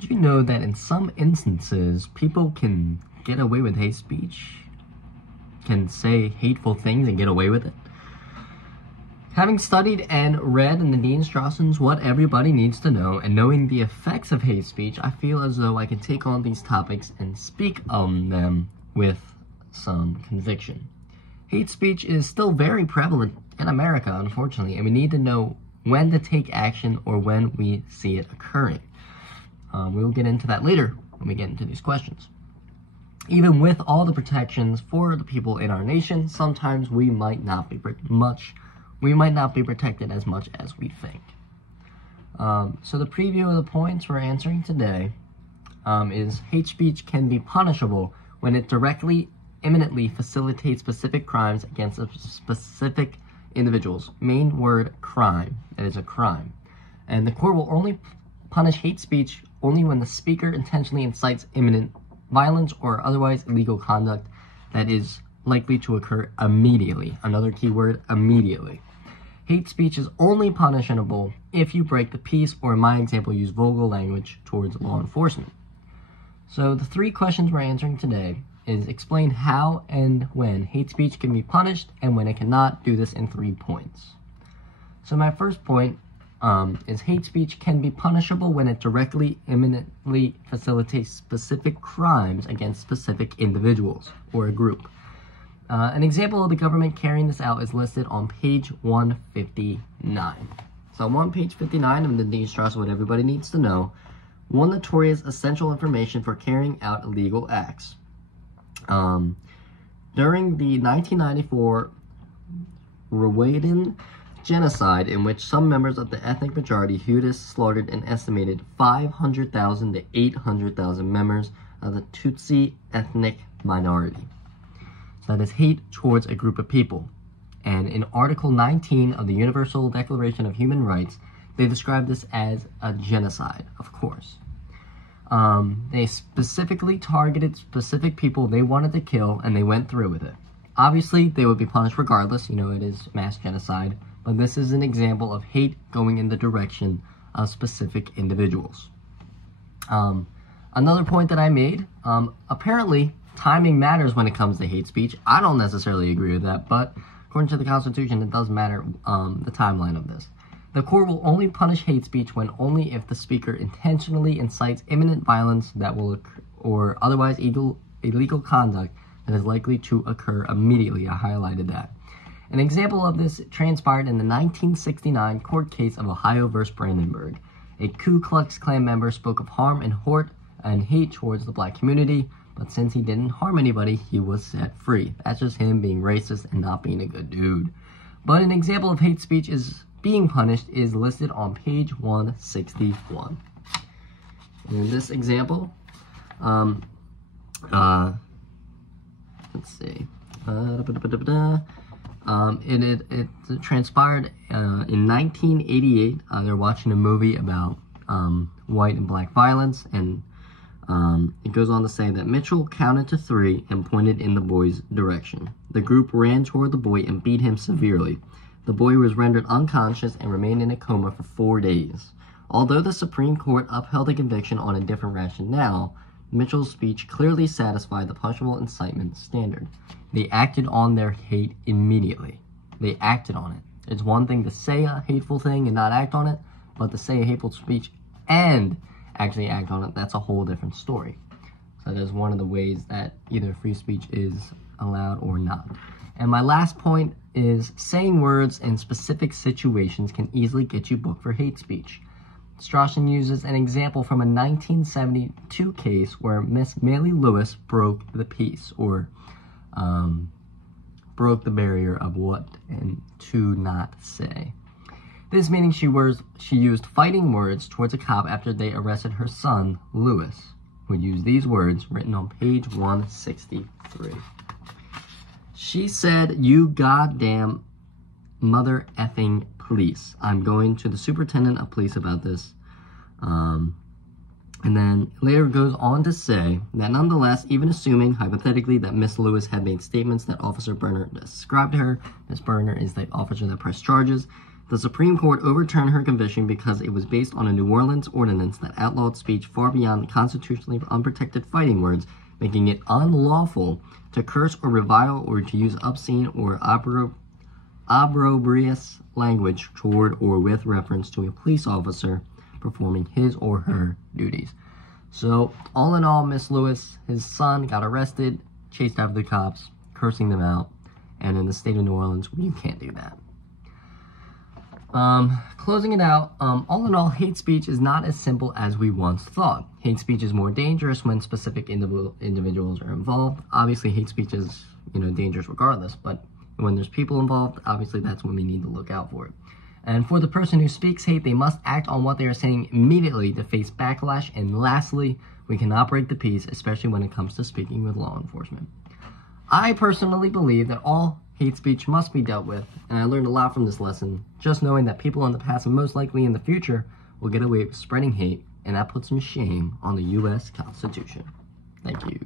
Did you know that in some instances, people can get away with hate speech? Can say hateful things and get away with it? Having studied and read in Nadine Strausson's What Everybody Needs to Know and knowing the effects of hate speech, I feel as though I can take on these topics and speak on them with some conviction. Hate speech is still very prevalent in America, unfortunately, and we need to know when to take action or when we see it occurring. We will get into that later when we get into these questions. Even with all the protections for the people in our nation, sometimes we might not be protected as much as we think. So the preview of the points we're answering today is hate speech can be punishable when it directly, imminently facilitates specific crimes against specific individuals. Main word, crime. It is a crime. And the court will only punish hate speech only when the speaker intentionally incites imminent violence or otherwise illegal conduct that is likely to occur immediately. Another key word, immediately. Hate speech is only punishable if you break the peace, or in my example, use vulgar language towards law enforcement. So the three questions we're answering today is explain how and when hate speech can be punished and when it cannot. Do this in 3 points. So my first point is hate speech can be punishable when it directly, imminently facilitates specific crimes against specific individuals or a group. An example of the government carrying this out is listed on page 159. So on page 59 of Nadine Strauss, What Everybody Needs to Know, one notorious essential information for carrying out illegal acts. During the 1994 Rwandan genocide, in which some members of the ethnic majority Hutus slaughtered an estimated 500,000 to 800,000 members of the Tutsi ethnic minority. So that is hate towards a group of people. And in Article 19 of the Universal Declaration of Human Rights, they describe this as a genocide, of course. They specifically targeted specific people they wanted to kill, and they went through with it. Obviously, they would be punished regardless. You know, it is mass genocide. But this is an example of hate going in the direction of specific individuals. Another point that I made, apparently timing matters when it comes to hate speech. I don't necessarily agree with that, but according to the Constitution, it does matter the timeline of this. The court will only punish hate speech when only if the speaker intentionally incites imminent violence that will occur, or otherwise illegal conduct that is likely to occur immediately. I highlighted that. An example of this transpired in the 1969 court case of Ohio versus Brandenburg. A Ku Klux Klan member spoke of harm and hate towards the black community, but since he didn't harm anybody, he was set free. That's just him being racist and not being a good dude. But an example of hate speech is being punished is listed on page 161. In this example, let's see. It transpired in 1988. They're watching a movie about white and black violence, and it goes on to say that Mitchell counted to 3 and pointed in the boy's direction. The group ran toward the boy and beat him severely. The boy was rendered unconscious and remained in a coma for 4 days. Although the Supreme Court upheld the conviction on a different rationale, Mitchell's speech clearly satisfied the punishable incitement standard. They acted on their hate immediately. They acted on it. It's one thing to say a hateful thing and not act on it, but to say a hateful speech and actually act on it, that's a whole different story. So that's one of the ways that either free speech is allowed or not. And my last point is saying words in specific situations can easily get you booked for hate speech. Strausson uses an example from a 1972 case where Miss Miley Lewis broke the peace, or broke the barrier of what and to not say. This meaning she used fighting words towards a cop after they arrested her son, Lewis, who used these words written on page 163. She said, "You goddamn mother effing police. I'm going to the superintendent of police about this." And then later goes on to say that nonetheless, even assuming hypothetically that Miss Lewis had made statements that Officer Berner described to her, Miss Berner is the officer that pressed charges, The Supreme Court overturned her conviction because it was based on a New Orleans ordinance that outlawed speech far beyond the constitutionally unprotected fighting words, making it unlawful to curse or revile or to use obscene or opprobrious language toward or with reference to a police officer performing his or her duties. So, all in all, Miss Lewis, his son, got arrested, chased after the cops, cursing them out, and in the state of New Orleans, you can't do that. Closing it out, all in all, hate speech is not as simple as we once thought. Hate speech is more dangerous when specific individuals are involved. Obviously, hate speech is, dangerous regardless, but when there's people involved, obviously that's when we need to look out for it. And for the person who speaks hate, they must act on what they are saying immediately to face backlash. And lastly, we cannot break the peace, especially when it comes to speaking with law enforcement. I personally believe that all hate speech must be dealt with, and I learned a lot from this lesson, just knowing that people in the past and most likely in the future will get away with spreading hate, and that puts some shame on the U.S. Constitution. Thank you.